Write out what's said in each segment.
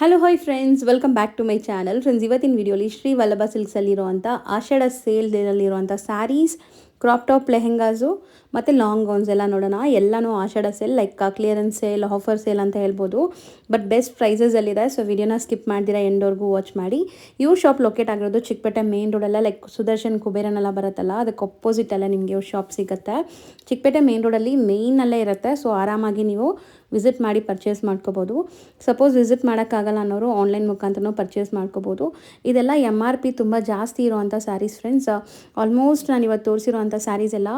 Hello hi friends, welcome back to my channel. Friends, ಇವತ್ತಿನ ವಿಡಿಯೋಲಿ ಶ್ರೀ ವಲ್ಲಭ ಸಿಲ್ಕ್ಸಲ್ಲಿರುವಂಥ ಆಷಾಢ ಸೇಲ್ನಲ್ಲಿರುವಂಥ ಸ್ಯಾರೀಸ್, ಕ್ರಾಪ್ ಟಾಪ್ ಲೆಹೆಂಗಾಸು ಮತ್ತು ಲಾಂಗ್ ಗೌನ್ಸ್ ಎಲ್ಲ ನೋಡೋಣ. ಎಲ್ಲನೂ Ashadha sale, like clearance sale, offer sale ಅಂತ ಹೇಳ್ಬೋದು. ಬಟ್ ಬೆಸ್ಟ್ ಪ್ರೈಸಸಲ್ಲಿದೆ. ಸೊ ವಿಡಿಯೋನ ಸ್ಕಿಪ್ ಮಾಡ್ದಿರಾ ಎಂಡ್ವರೆಗೂ ವಾಚ್ ಮಾಡಿ. ಇವ್ರ ಶಾಪ್ ಲೊಕೇಟ್ ಆಗಿರೋದು ಚಿಕ್ಕಪೇಟೆ ಮೇನ್ ರೋಡಲ್ಲ, ಲೈಕ್ ಸುದರ್ಶನ್ ಕುಬೇರನೆಲ್ಲ ಬರುತ್ತಲ್ಲ, ಅದಕ್ಕೆ ಅಪೋಸಿಟ್ ಅಲ್ಲ ನಿಮಗೆ ಇವ್ರ ಶಾಪ್ ಸಿಗುತ್ತೆ. ಚಿಕ್ಕಪೇಟೆ ಮೇನ್ ರೋಡಲ್ಲಿ ಮೇಯ್ನಲ್ಲೇ ಇರುತ್ತೆ. ಸೊ ಆರಾಮಾಗಿ ನೀವು ವಿಸಿಟ್ ಮಾಡಿ ಪರ್ಚೇಸ್ ಮಾಡ್ಕೋಬೋದು. ಸಪೋಸ್ ವಿಸಿಟ್ ಮಾಡೋಕ್ಕಾಗಲ್ಲ ಅನ್ನೋರು ಆನ್ಲೈನ್ ಮುಖಾಂತರನೂ ಪರ್ಚೇಸ್ ಮಾಡ್ಕೋಬೋದು. ಇದೆಲ್ಲ MRP ತುಂಬ ಜಾಸ್ತಿ ಇರೋವಂಥ ಸ್ಯಾರೀಸ್ ಫ್ರೆಂಡ್ಸ್. ಆಲ್ಮೋಸ್ಟ್ ನಾನು ಇವತ್ತು ತೋರಿಸಿರೋವಂಥ ಸ್ಯಾರೀಸ್ ಎಲ್ಲ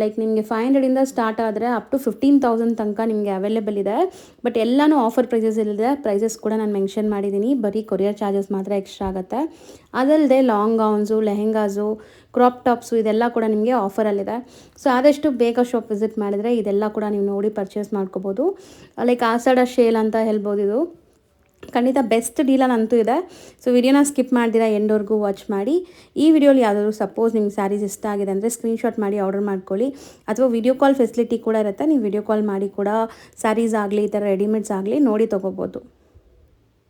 ಲೈಕ್ ನಿಮಗೆ 500ಇಂದ ಸ್ಟಾರ್ಟ್ ಆದರೆ ಅಪ್ ಟು 15,000 ತನಕ ನಿಮಗೆ ಅವೈಲೇಬಲ್ ಇದೆ. ಬಟ್ ಎಲ್ಲನೂ ಆಫರ್ ಪ್ರೈಸಸ್ ಇಲ್ಲದೆ, ಪ್ರೈಸಸ್ ಕೂಡ ನಾನು ಮೆನ್ಷನ್ ಮಾಡಿದ್ದೀನಿ. ಬರೀ ಕೊರಿಯರ್ ಚಾರ್ಜಸ್ ಮಾತ್ರ ಎಕ್ಸ್ಟ್ರಾ ಆಗುತ್ತೆ. ಅದಲ್ಲದೆ long gowns, lehengas, crop tops ಇದೆಲ್ಲ ಕೂಡ ನಿಮಗೆ ಆಫರಲ್ಲಿದೆ. ಸೊ ಆದಷ್ಟು ಬೇಗ ಶಾಪ್ ವಿಸಿಟ್ ಮಾಡಿದರೆ ಇದೆಲ್ಲ ಕೂಡ ನೀವು ನೋಡಿ ಪರ್ಚೇಸ್ ಮಾಡ್ಕೋಬೋದು. ಲೈಕ್ ಆಷಾಢ ಸೇಲ್ ಅಂತ ಹೇಳ್ಬೋದು. ಇದು ಖಂಡಿತ ಬೆಸ್ಟ್ ಡೀಲಲ್ಲಿ ಅಂತೂ ಇದೆ. ಸೊ ವಿಡಿಯೋನ ಸ್ಕಿಪ್ ಮಾಡ್ದಿರಾ ಎಂಡ್ವರೆಗೂ ವಾಚ್ ಮಾಡಿ. ಈ ವಿಡಿಯೋಲಿ ಯಾವುದಾದ್ರು ಸಪೋಸ್ ನಿಮ್ಗೆ ಸ್ಯಾರೀಸ್ ಇಷ್ಟ ಆಗಿದೆ ಅಂದರೆ ಸ್ಕ್ರೀನ್ಶಾಟ್ ಮಾಡಿ ಆರ್ಡರ್ ಮಾಡ್ಕೊಳ್ಳಿ. ಅಥವಾ ವಿಡಿಯೋ ಕಾಲ್ ಫೆಸಿಲಿಟಿ ಕೂಡ ಇರುತ್ತೆ. ನೀವು ವಿಡಿಯೋ ಕಾಲ್ ಮಾಡಿ ಕೂಡ ಸ್ಯಾರೀಸ್ ಆಗಲಿ, ಈ ಥರ ರೆಡಿಮೇಡ್ಸ್ ಆಗಲಿ ನೋಡಿ ತೊಗೋಬೋದು.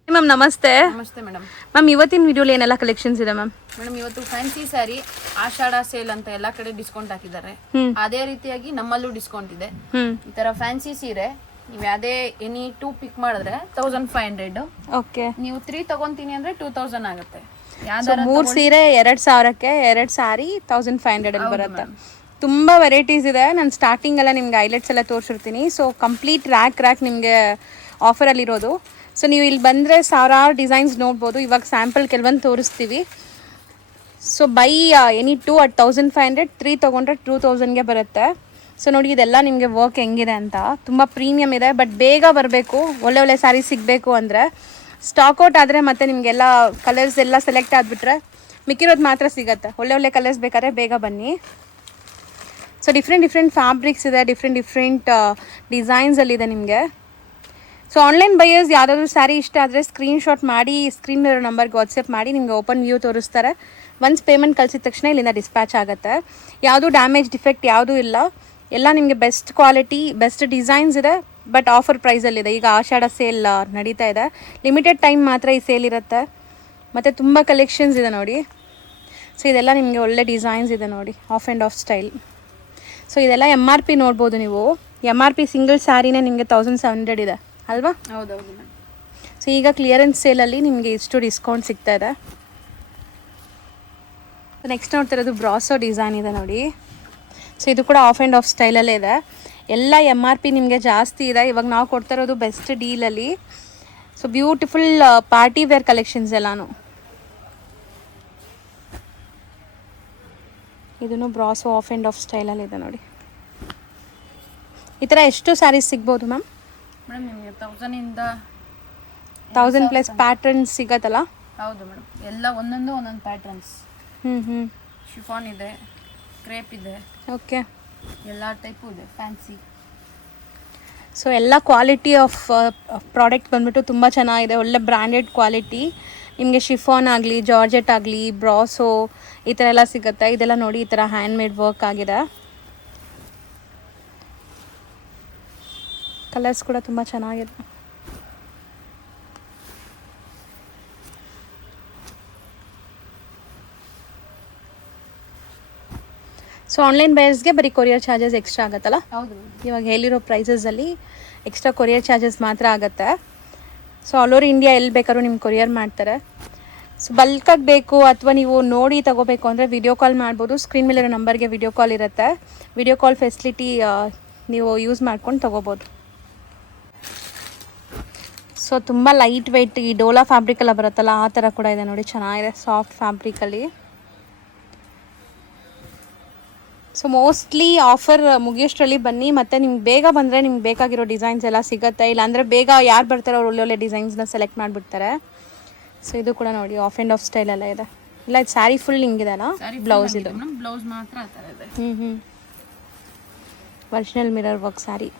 ಮ್ಯಾಮ್ ನಮಸ್ತೆ. ನಮಸ್ತೆ ಮೇಡಮ್. ಮ್ಯಾಮ್ ಇವತ್ತಿನ ವಿಡಿಯೋಲಿ ಏನೆಲ್ಲ ಕಲೆಕ್ಷನ್ಸ್ ಇದೆ ಮ್ಯಾಮ್? ಮೇಡಮ್ ಇವತ್ತು ಫ್ಯಾನ್ಸಿ ಸ್ಯಾರಿ ಆಷಾಢ ಸೇಲ್ ಅಂತ ಎಲ್ಲಾ ಕಡೆ ಡಿಸ್ಕೌಂಟ್ ಹಾಕಿದ್ದಾರೆ. ಅದೇ ರೀತಿಯಾಗಿ ನಮ್ಮಲ್ಲೂ ಡಿಸ್ಕೌಂಟ್ ಇದೆ. ಈ ತರ ಫ್ಯಾನ್ಸಿ ಸೀರೆ ನೀವು ಯಾವ್ದೇ ಎನಿ 2 ಪಿಕ್ ಮಾಡಿದ್ರೆ 1500. ಓಕೆ, ನೀವು 3 ತಗೊಂತೀನಿ ಅಂದ್ರೆ 2000 ಆಗುತ್ತೆ. 3 ಸೀರೆ 2000ಕ್ಕೆ 2 ಸ್ಯಾರಿ 1500 ಅಲ್ಲಿ ಬರುತ್ತೆ. ತುಂಬ ವೆರೈಟೀಸ್ ಇದೆ. ನಾನು ಸ್ಟಾರ್ಟಿಂಗ್ ಎಲ್ಲ ನಿಮ್ಗೆ ಹೈಲೈಟ್ಸ್ ಎಲ್ಲ ತೋರಿಸಿರ್ತೀನಿ. ಸೊ ಕಂಪ್ಲೀಟ್ ರ್ಯಾಕ್ ನಿಮಗೆ ಆಫರಲ್ಲಿರೋದು. ಸೊ ನೀವು ಇಲ್ಲಿ ಬಂದರೆ ಸಾವಿರಾರು ಡಿಸೈನ್ಸ್ ನೋಡ್ಬೋದು. ಇವಾಗ ಸ್ಯಾಂಪಲ್ ಕೆಲವೊಂದು ತೋರಿಸ್ತೀವಿ. ಸೊ ಬೈ ಎನಿ 2 at 1500, 3 ತೊಗೊಂಡ್ರೆ 2000ಗೆ ಬರುತ್ತೆ. ಸೊ ನೋಡಿ ಇದೆಲ್ಲ ನಿಮಗೆ ವರ್ಕ್ ಹೆಂಗಿದೆ ಅಂತ. ತುಂಬ ಪ್ರೀಮಿಯಮ್ ಇದೆ. ಬಟ್ ಬೇಗ ಬರಬೇಕು, ಒಳ್ಳೆ ಸ್ಯಾರಿ ಸಿಗಬೇಕು ಅಂದರೆ. ಸ್ಟಾಕ್ಔಟ್ ಆದರೆ ಮತ್ತೆ ನಿಮಗೆಲ್ಲ ಕಲರ್ಸ್ ಎಲ್ಲ ಸೆಲೆಕ್ಟ್ ಆಗಿಬಿಟ್ರೆ ಮಿಕ್ಕಿರೋದು ಮಾತ್ರ ಸಿಗುತ್ತೆ. ಒಳ್ಳೆ ಕಲರ್ಸ್ ಬೇಕಾದ್ರೆ ಬೇಗ ಬನ್ನಿ. ಸೊ ಡಿಫ್ರೆಂಟ್ ಫ್ಯಾಬ್ರಿಕ್ಸ್ ಇದೆ, ಡಿಫ್ರೆಂಟ್ ಡಿಸೈನ್ಸಲ್ಲಿದೆ ನಿಮಗೆ. ಸೊ ಆನ್ಲೈನ್ ಬೈಯರ್ಸ್ ಯಾವುದಾದ್ರೂ ಸ್ಯಾರಿ ಇಷ್ಟ ಆದರೆ ಸ್ಕ್ರೀನ್ಶಾಟ್ ಮಾಡಿ ಸ್ಕ್ರೀನ್ ಇರೋ ನಂಬರ್ಗೆ ವಾಟ್ಸಪ್ ಮಾಡಿ ನಿಮಗೆ ಓಪನ್ ವ್ಯೂ ತೋರಿಸ್ತಾರೆ. ಒನ್ಸ್ ಪೇಮೆಂಟ್ ಕಳಿಸಿದ ತಕ್ಷಣ ಇಲ್ಲಿಂದ ಡಿಸ್ಪ್ಯಾಚ್ ಆಗುತ್ತೆ. ಯಾವುದೂ ಡ್ಯಾಮೇಜ್ ಡಿಫೆಕ್ಟ್ ಯಾವುದೂ ಇಲ್ಲ. ಎಲ್ಲ ನಿಮಗೆ ಬೆಸ್ಟ್ ಕ್ವಾಲಿಟಿ, ಬೆಸ್ಟ್ ಡಿಸೈನ್ಸ್ ಇದೆ. ಬಟ್ ಆಫರ್ ಪ್ರೈಸಲ್ಲಿದೆ. ಈಗ ಆಷಾಢ ಸೇಲ್ ನಡೀತಾ ಇದೆ. ಲಿಮಿಟೆಡ್ ಟೈಮ್ ಮಾತ್ರ ಈ ಸೇಲ್ ಇರುತ್ತೆ. ಮತ್ತು ತುಂಬ ಕಲೆಕ್ಷನ್ಸ್ ಇದೆ ನೋಡಿ. ಸೊ ಇದೆಲ್ಲ ನಿಮಗೆ ಒಳ್ಳೆ ಡಿಸೈನ್ಸ್ ಇದೆ ನೋಡಿ, of and of style. So ಇದೆಲ್ಲ MRP ನೋಡ್ಬೋದು ನೀವು. MRP ಸಿಂಗಲ್ ಸ್ಯಾರಿನೇ ನಿಮಗೆ 1700 ಇದೆ ಅಲ್ವಾ? ಹೌದೌದು. ಸೊ ಈಗ ಕ್ಲಿಯರೆನ್ಸ್ ಸೇಲಲ್ಲಿ ನಿಮಗೆ ಇಷ್ಟು ಡಿಸ್ಕೌಂಟ್ ಸಿಗ್ತಾ ಇದೆ. ನೆಕ್ಸ್ಟ್ ನೋಡ್ತಿರೋದು ಬ್ರಾಸೋ ಡಿಸೈನ್ ಇದೆ ನೋಡಿ. ಸೊ ಇದು ಕೂಡ ಆಫ್ ಆ್ಯಂಡ್ ಆಫ್ ಸ್ಟೈಲಲ್ಲೇ ಇದೆ. ಎಲ್ಲ MRP ನಿಮಗೆ ಜಾಸ್ತಿ ಇದೆ. ಇವಾಗ ನಾವು ಕೊಡ್ತಾ ಇರೋದು ಬೆಸ್ಟ್ ಡೀಲಲ್ಲಿ. So beautiful party wear collections ಎಲ್ಲಾನು. ಇದನ್ನು ಬ್ರಾಸೋ ಆಫ್ ಆ್ಯಂಡ್ ಆಫ್ ಸ್ಟೈಲಲ್ಲಿ ಇದೆ ನೋಡಿ. ಈ ಥರ ಎಷ್ಟು ಸ್ಯಾರೀಸ್ ಸಿಗ್ಬೋದು ಮ್ಯಾಮ್? ಮೇಡಮ್ ನಿಮಗೆ 1000ಇಂದ 1000+ ಪ್ಯಾಟರ್ನ್ಸ್ ಸಿಗತ್ತಲ್ಲ? ಹೌದು ಮೇಡಮ್. ಎಲ್ಲ ಒಂದೊಂದು ಪ್ಯಾಟರ್ನ್ಸ್. ಶಿಫಾನ್ ಇದೆ, ಕ್ರೇಪ್ ಇದೆ. ಓಕೆ, ಎಲ್ಲ ಟೈಪು ಇದೆ, ಫ್ಯಾನ್ಸಿ. ಸೊ ಎಲ್ಲ ಕ್ವಾಲಿಟಿ ಆಫ್ ಪ್ರಾಡಕ್ಟ್ ಬಂದ್ಬಿಟ್ಟು ತುಂಬ ಚೆನ್ನಾಗಿದೆ. ಒಳ್ಳೆ ಬ್ರ್ಯಾಂಡೆಡ್ ಕ್ವಾಲಿಟಿ. ನಿಮಗೆ ಶಿಫಾನ್ ಆಗಲಿ, ಜಾರ್ಜೆಟ್ ಆಗಲಿ, ಬ್ರಾಸೋ ಈ ಥರ ಎಲ್ಲ ಸಿಗುತ್ತೆ. ಇದೆಲ್ಲ ನೋಡಿ ಈ ಥರ ಹ್ಯಾಂಡ್ ಮೇಡ್ ವರ್ಕ್ ಆಗಿದೆ. ಕಲರ್ಸ್ ಕೂಡ ತುಂಬ ಚೆನ್ನಾಗಿದೆ. ಸೊ ಆನ್ಲೈನ್ ಬೈಯರ್ಸ್ಗೆ ಬರೀ ಕೊರಿಯರ್ ಚಾರ್ಜಸ್ ಎಕ್ಸ್ಟ್ರಾ ಆಗುತ್ತಲ್ಲ? ಹೌದು. ಇವಾಗ ಹೇಳಿರೋ ಪ್ರೈಸಸಲ್ಲಿ ಎಕ್ಸ್ಟ್ರಾ ಕೊರಿಯರ್ ಚಾರ್ಜಸ್ ಮಾತ್ರ ಆಗುತ್ತೆ. ಸೊ ಆಲ್ ಓವರ್ ಇಂಡಿಯಾ ಎಲ್ಲಿ ಬೇಕಾದ್ರೂ ನಿಮ್ಗೆ ಕೊರಿಯರ್ ಮಾಡ್ತಾರೆ. ಸೊ ಬಲ್ಕಾಗಿ ಬೇಕು ಅಥವಾ ನೀವು ನೋಡಿ ತೊಗೋಬೇಕು ಅಂದರೆ ವಿಡಿಯೋ ಕಾಲ್ ಮಾಡ್ಬೋದು. ಸ್ಕ್ರೀನ್ ಮೇಲಿರೋ ನಂಬರ್ಗೆ ವಿಡಿಯೋ ಕಾಲ್ ಇರುತ್ತೆ. ವಿಡಿಯೋ ಕಾಲ್ ಫೆಸಿಲಿಟಿ ನೀವು ಯೂಸ್ ಮಾಡ್ಕೊಂಡು ತೊಗೋಬೋದು. ಸೊ ತುಂಬ ಲೈಟ್ ವೆಯ್ಟ್, ಈ ಡೋಲಾ ಫ್ಯಾಬ್ರಿಕೆಲ್ಲ ಬರುತ್ತಲ್ಲ ಆ ಥರ ಕೂಡ ಇದೆ ನೋಡಿ. ಚೆನ್ನಾಗಿದೆ, ಸಾಫ್ಟ್ ಫ್ಯಾಬ್ರಿಕಲ್ಲಿ. ಸೊ ಮೋಸ್ಟ್ಲಿ ಆಫರ್ ಮುಗಿಯೋಷ್ಟರಲ್ಲಿ ಬನ್ನಿ. ಮತ್ತು ನಿಮ್ಗೆ ಬೇಗ ಬಂದರೆ ನಿಮ್ಗೆ ಬೇಕಾಗಿರೋ ಡಿಸೈನ್ಸ್ ಎಲ್ಲ ಸಿಗುತ್ತೆ. ಇಲ್ಲಾಂದರೆ ಬೇಗ ಯಾರು ಬರ್ತಾರೋ ಅವ್ರು ಒಳ್ಳೊಳ್ಳೆ ಡಿಸೈನ್ಸ್ನ ಸೆಲೆಕ್ಟ್ ಮಾಡಿಬಿಡ್ತಾರೆ. ಸೊ ಇದು ಕೂಡ ನೋಡಿ ಆಫ್ ಆ್ಯಂಡ್ ಆಫ್ ಸ್ಟೈಲೆಲ್ಲ ಇದೆ. ಇಲ್ಲ ಇದು ಸ್ಯಾರಿ ಫುಲ್ ಹಿಂಗಿದೆ ಅಲ್ಲ? ಬ್ಲೌಸ್ ಇದು ಬ್ಲೌಸ್ ಮಾತ್ರ ಆ ಥರ ಇದೆ. Original mirror work sari.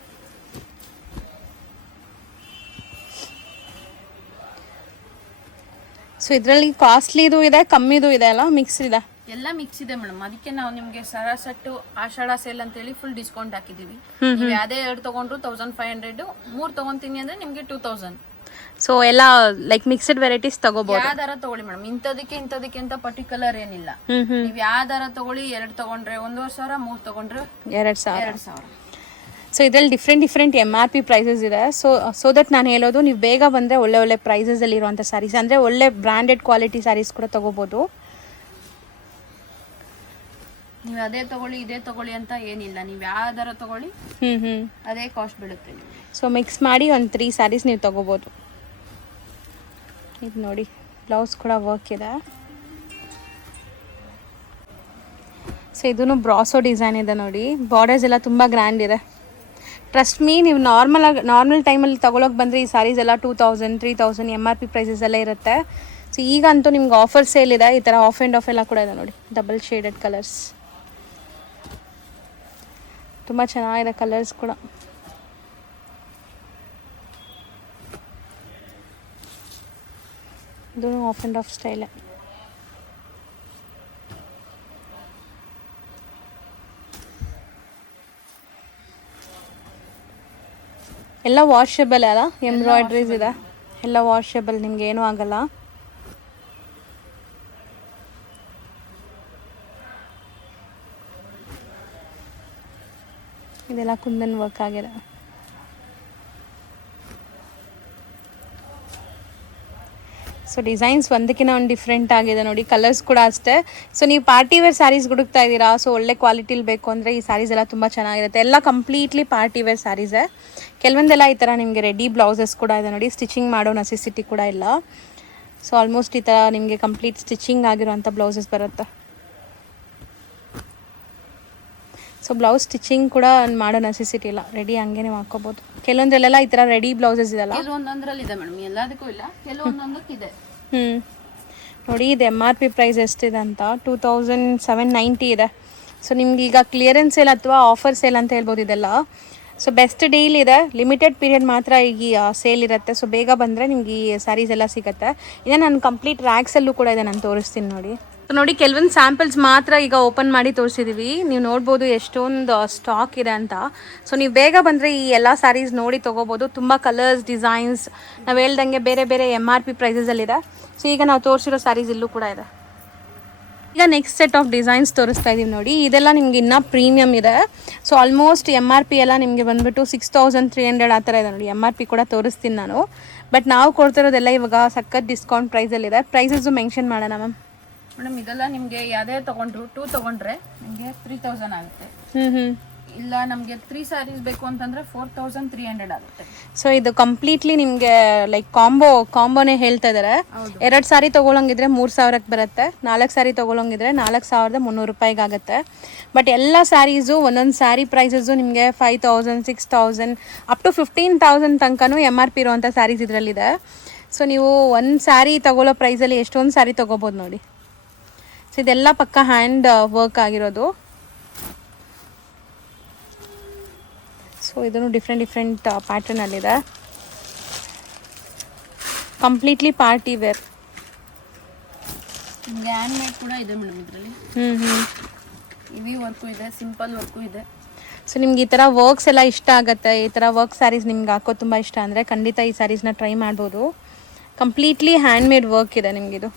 So ಇದರಲ್ಲಿ ಕಾಸ್ಟ್ಲಿದು ಇದೆ, ಕಮ್ಮಿದು ಇದೆ ಅಲ್ಲ, ಮಿಕ್ಸ್ ಇದೆ. ಎಲ್ಲ ಮಿಕ್ಸ್ ಇದೆ ಮೇಡಮ್. ಅದಕ್ಕೆ ನಾವು ನಿಮಗೆ ಸರಾಸಟ್ಟು ಆಷಾಢ ಸೇಲ್ ಅಂತೇಳಿ ಫುಲ್ ಡಿಸ್ಕೌಂಟ್ ಹಾಕಿದೀವಿ. ನೀವು ಯಾವ್ದೇ 2 ತಗೊಂಡ್ರು 1500, 3 ತಗೊಂತೀನಿ ಅಂದ್ರೆ ನಿಮ್ಗೆ 2000. ಸೊ ಎಲ್ಲ ಲೈಕ್ ಮಿಕ್ಸ್ಡ್ ವೆರೈಟೀಸ್ ತಗೋಬಹುದು. ಯಾವ್ದಾರ ತಗೊಳ್ಳಿ ಮೇಡಮ್, ಇಂಥದಕ್ಕೆ ಅಂತ ಪರ್ಟಿಕ್ಯುಲರ್ ಏನಿಲ್ಲ. ನೀವ್ ಯಾವ್ದಾರ ತಗೊಳ್ಳಿ, 2 ತಗೊಂಡ್ರೆ 1,500, 3 ತಗೊಂಡ್ರೆ 2,000. ಸೊ ಇದರಲ್ಲಿ ಡಿಫ್ರೆಂಟ್ MRP ಪ್ರೈಸಸ್ ಇದೆ. ಸೊ ದಟ್ ನಾನು ಹೇಳೋದು, ನೀವು ಬೇಗ ಬಂದರೆ ಒಳ್ಳೆ ಪ್ರೈಸಸಲ್ಲಿ ಇರುವಂಥ ಸ್ಯಾರೀಸ್, ಅಂದರೆ ಒಳ್ಳೆ ಬ್ರ್ಯಾಂಡೆಡ್ ಕ್ವಾಲಿಟಿ ಸ್ಯಾರೀಸ್ ಕೂಡ ತೊಗೋಬೋದು. ನೀವು ಅದೇ ತಗೊಳ್ಳಿ ಇದೇ ತಗೊಳ್ಳಿ ಅಂತ ಏನಿಲ್ಲ, ನೀವು ಯಾವ್ದಾರ ತಗೊಳ್ಳಿ ಅದೇ ಕಾಸ್ಟ್ ಬೀಳುತ್ತೆ. ಸೊ ಮಿಕ್ಸ್ ಮಾಡಿ ಒಂದು 3 ಸ್ಯಾರೀಸ್ ನೀವು ತೊಗೋಬೋದು. ಇದು ನೋಡಿ, ಬ್ಲೌಸ್ ಕೂಡ ವರ್ಕ್ ಇದೆ. ಸೊ ಇದೂ ಬ್ರಾಸೋ ಡಿಸೈನ್ ಇದೆ ನೋಡಿ, ಬಾರ್ಡರ್ಸ್ ಎಲ್ಲ ತುಂಬ ಗ್ರ್ಯಾಂಡ್ ಇದೆ. ಟ್ರಸ್ಟ್ ಮೀ, ನೀವು ನಾರ್ಮಲ್ ಟೈಮಲ್ಲಿ ತೊಗೊಳಕ್ಕೆ ಬಂದರೆ ಈ ಸ್ಯಾರೀಸ್ ಎಲ್ಲ 2,000 3,000 MRP ಪ್ರೈಸಸ್ ಎಲ್ಲ ಇರುತ್ತೆ. ಸೊ ಈಗಂತೂ ನಿಮ್ಗೆ ಆಫರ್ ಸೇಲ್ ಇದೆ. ಈ ಥರ ಆಫ್ ಆ್ಯಂಡ್ ಆಫ್ ಎಲ್ಲ ಕೂಡ ಇದೆ ನೋಡಿ, ಡಬಲ್ ಶೇಡೆಡ್ ಕಲರ್ಸ್, ತುಂಬ ಚೆನ್ನಾಗಿದೆ ಕಲರ್ಸ್ ಕೂಡ. ಇದು ಆಫ್ ಆ್ಯಂಡ್ ಆಫ್ ಸ್ಟೈಲೇ. ಎಲ್ಲ ವಾಷಬಲ್ ಅಲ್ಲ, ಎಂಬ್ರಾಯ್ಡ್ರೀಸ್ ಇದೆ, ಎಲ್ಲ ವಾಷಬಲ್, ನಿಮ್ಗೆ ಏನೂ ಆಗಲ್ಲ. ಇದೆಲ್ಲ ಕುಂದನ್ ವರ್ಕ್ ಆಗಿದೆ. ಸೊ ಡಿಸೈನ್ಸ್ ಒಂದಕ್ಕಿಂತ ಒಂದು ಡಿಫ್ರೆಂಟ್ ಆಗಿದೆ ನೋಡಿ, ಕಲರ್ಸ್ ಕೂಡ ಅಷ್ಟೇ. ಸೊ ನೀವು ಪಾರ್ಟಿ ವೇರ್ ಸ್ಯಾರೀಸ್ ಹುಡುಕ್ತಾ ಇದ್ದೀರಾ, ಸೊ ಒಳ್ಳೆ ಕ್ವಾಲಿಟಿಲಿ ಬೇಕು ಅಂದರೆ ಈ ಸ್ಯಾರೀಸ್ ಎಲ್ಲ ತುಂಬ ಚೆನ್ನಾಗಿರುತ್ತೆ. ಎಲ್ಲ ಕಂಪ್ಲೀಟ್ಲಿ ಪಾರ್ಟಿ ವೇರ್ ಸ್ಯಾರೀಸೇ. ಕೆಲವೊಂದೆಲ್ಲ ಈ ಥರ ನಿಮಗೆ ರೆಡಿ ಬ್ಲೌಸಸ್ ಕೂಡ ಇದೆ ನೋಡಿ, ಸ್ಟಿಚಿಂಗ್ ಮಾಡೋ ನೆಸೆಸಿಟಿ ಕೂಡ ಇಲ್ಲ. ಸೊ ಆಲ್ಮೋಸ್ಟ್ ಈ ಥರ ನಿಮಗೆ ಕಂಪ್ಲೀಟ್ ಸ್ಟಿಚಿಂಗ್ ಆಗಿರೋಂಥ ಬ್ಲೌಸಸ್ ಬರುತ್ತೆ. ಸೊ ಬ್ಲೌಸ್ ಸ್ಟಿಚಿಂಗ್ ಕೂಡ ಮಾಡೋ ನೆಸೆಸಿಟಿ ಇಲ್ಲ, ರೆಡಿ ಹಂಗೆ ನೀವು ಹಾಕೋಬೋದು. ಕೆಲವೊಂದ್ರಲ್ಲೆಲ್ಲ ಈ ಥರ ರೆಡಿ ಬ್ಲೌಸಸ್ ಇದೆಲ್ಲ, ಕೆಲವೊಂದೊಂದ್ರಲ್ಲಿ ಇದೆ ಮೇಡಮ್, ಎಲ್ಲದಕ್ಕೂ ಇಲ್ಲ, ಕೆಲವೊಂದೊಂದಕ್ಕಿದೆ. ನೋಡಿ, ಇದು MRP ಪ್ರೈಸ್ ಎಷ್ಟಿದೆ ಅಂತ 2,790 ಇದೆ. ಸೊ ನಿಮ್ಗೆ ಈಗ ಕ್ಲಿಯರೆನ್ಸ್ ಸೇಲ್ ಅಥವಾ ಆಫರ್ ಸೇಲ್ ಅಂತ ಹೇಳ್ಬೋದು ಇದೆಲ್ಲ. ಸೊ ಬೆಸ್ಟ್ ಡೀಲ್ ಇದೆ, ಲಿಮಿಟೆಡ್ ಪೀರಿಯಡ್ ಮಾತ್ರ ಈಗ ಸೇಲ್ ಇರುತ್ತೆ. ಸೊ ಬೇಗ ಬಂದರೆ ನಿಮ್ಗೆ ಈ ಸ್ಯಾರೀಸ್ ಎಲ್ಲ ಸಿಗುತ್ತೆ. ಇದೇ ನಾನು ಕಂಪ್ಲೀಟ್ ರ್ಯಾಕ್ಸಲ್ಲೂ ಕೂಡ ಇದೆ, ನಾನು ತೋರಿಸ್ತೀನಿ ನೋಡಿ. ಸೊ ನೋಡಿ, ಕೆಲವೊಂದು ಸ್ಯಾಂಪಲ್ಸ್ ಮಾತ್ರ ಈಗ ಓಪನ್ ಮಾಡಿ ತೋರಿಸಿದ್ದೀವಿ. ನೀವು ನೋಡ್ಬೋದು ಎಷ್ಟೊಂದು ಸ್ಟಾಕ್ ಇದೆ ಅಂತ. ಸೊ ನೀವು ಬೇಗ ಬಂದರೆ ಈ ಎಲ್ಲ ಸ್ಯಾರೀಸ್ ನೋಡಿ ತೊಗೋಬೋದು. ತುಂಬ ಕಲರ್ಸ್, ಡಿಸೈನ್ಸ್, ನಾವು ಹೇಳ್ದಂಗೆ ಬೇರೆ ಬೇರೆ MRP ಪ್ರೈಸಸಲ್ಲಿದೆ. ಸೊ ಈಗ ನಾವು ತೋರಿಸಿರೋ ಸ್ಯಾರೀಸ್ ಇಲ್ಲೂ ಕೂಡ ಇದೆ. ಈಗ ನೆಕ್ಸ್ಟ್ ಸೆಟ್ ಆಫ್ ಡಿಸೈನ್ಸ್ ತೋರಿಸ್ತಾ ಇದ್ದೀವಿ ನೋಡಿ, ಇದೆಲ್ಲ ನಿಮ್ಗೆ ಇನ್ನೂ ಪ್ರೀಮಿಯಮ್ ಇದೆ. ಸೊ ಆಲ್ಮೋಸ್ಟ್ MRP ಎಲ್ಲ ನಿಮಗೆ ಬಂದುಬಿಟ್ಟು 6,300 ಆ ಥರ ಇದೆ ನೋಡಿ. MRP ಕೂಡ ತೋರಿಸ್ತೀನಿ ನಾನು, ಬಟ್ ನಾವು ಕೊಡ್ತಿರೋದೆಲ್ಲ ಇವಾಗ ಸಖತ್ ಡಿಸ್ಕೌಂಟ್ ಪ್ರೈಸಲ್ಲಿದೆ. ಪ್ರೈಸಸ್ಸು ಮೆನ್ಷನ್ ಮಾಡೋಣ ಮ್ಯಾಮ್. ಮೇಡಮ್ ಇದೆಲ್ಲ ನಿಮಗೆ ಯಾವುದೇ ತಗೊಂಡ್ರು 2 ತಗೊಂಡ್ರೆ ನಿಮಗೆ 3,000 ಆಗುತ್ತೆ. ಇಲ್ಲ ನಮಗೆ 3 ಸ್ಯಾರೀಸ್ ಬೇಕು ಅಂತಂದ್ರೆ 4,300 ಆಗುತ್ತೆ. ಸೊ ಇದು ಕಂಪ್ಲೀಟ್ಲಿ ನಿಮಗೆ ಲೈಕ್ ಕಾಂಬೋನೇ ಹೇಳ್ತಾ ಇದ್ದಾರೆ. 2 ಸ್ಯಾರಿ ತೊಗೊಳಂಗಿದ್ರೆ 3,000ಕ್ಕೆ ಬರುತ್ತೆ, 4 ಸ್ಯಾರಿ ತೊಗೊಳಂಗಿದ್ರೆ 4,300 ರೂಪಾಯಿಗೆ ಆಗುತ್ತೆ. ಬಟ್ ಎಲ್ಲ ಸ್ಯಾರೀಸು ಒಂದೊಂದು ಸ್ಯಾರಿ ಪ್ರೈಸಸ್ಸು ನಿಮಗೆ 5,000 6,000 ಅಪ್ ಟು 15,000 ತನಕನೂ MRP ಇರುವಂಥ ಸ್ಯಾರೀಸ್ ಇದರಲ್ಲಿದೆ. ಸೊ ನೀವು ಒಂದು ಸ್ಯಾರಿ ತೊಗೊಳ್ಳೋ ಪ್ರೈಸಲ್ಲಿ ಎಷ್ಟೊಂದು ಸ್ಯಾರಿ ತೊಗೋಬೋದು ನೋಡಿ. ಸೊ ಇದೆಲ್ಲ ಪಕ್ಕ ಹ್ಯಾಂಡ್ ವರ್ಕ್ ಆಗಿರೋದು. ಸೊ ಇದನ್ನು ಡಿಫ್ರೆಂಟ್ ಪ್ಯಾಟರ್ನಲ್ಲಿದೆ, completely party wear. Hand made ಕೂಡ ಇದೆ ಮೇಡಮ್ ಇದರಲ್ಲಿ. ಇವಿ ವರ್ಕು ಇದೆ, ಸಿಂಪಲ್ ವರ್ಕು ಇದೆ. ಸೊ ನಿಮ್ಗೆ ಈ ಥರ ವರ್ಕ್ಸ್ ಎಲ್ಲ ಇಷ್ಟ ಆಗುತ್ತೆ, ಈ ಥರ ವರ್ಕ್ ಸ್ಯಾರೀಸ್ ನಿಮ್ಗೆ ಹಾಕೋ ತುಂಬ ಇಷ್ಟ ಅಂದರೆ ಖಂಡಿತ ಈ ಸ್ಯಾರೀಸ್ನ ಟ್ರೈ ಮಾಡ್ಬೋದು. ಕಂಪ್ಲೀಟ್ಲಿ ಹ್ಯಾಂಡ್ ಮೇಡ್ ವರ್ಕ್ ಇದೆ ನಿಮಗಿದು.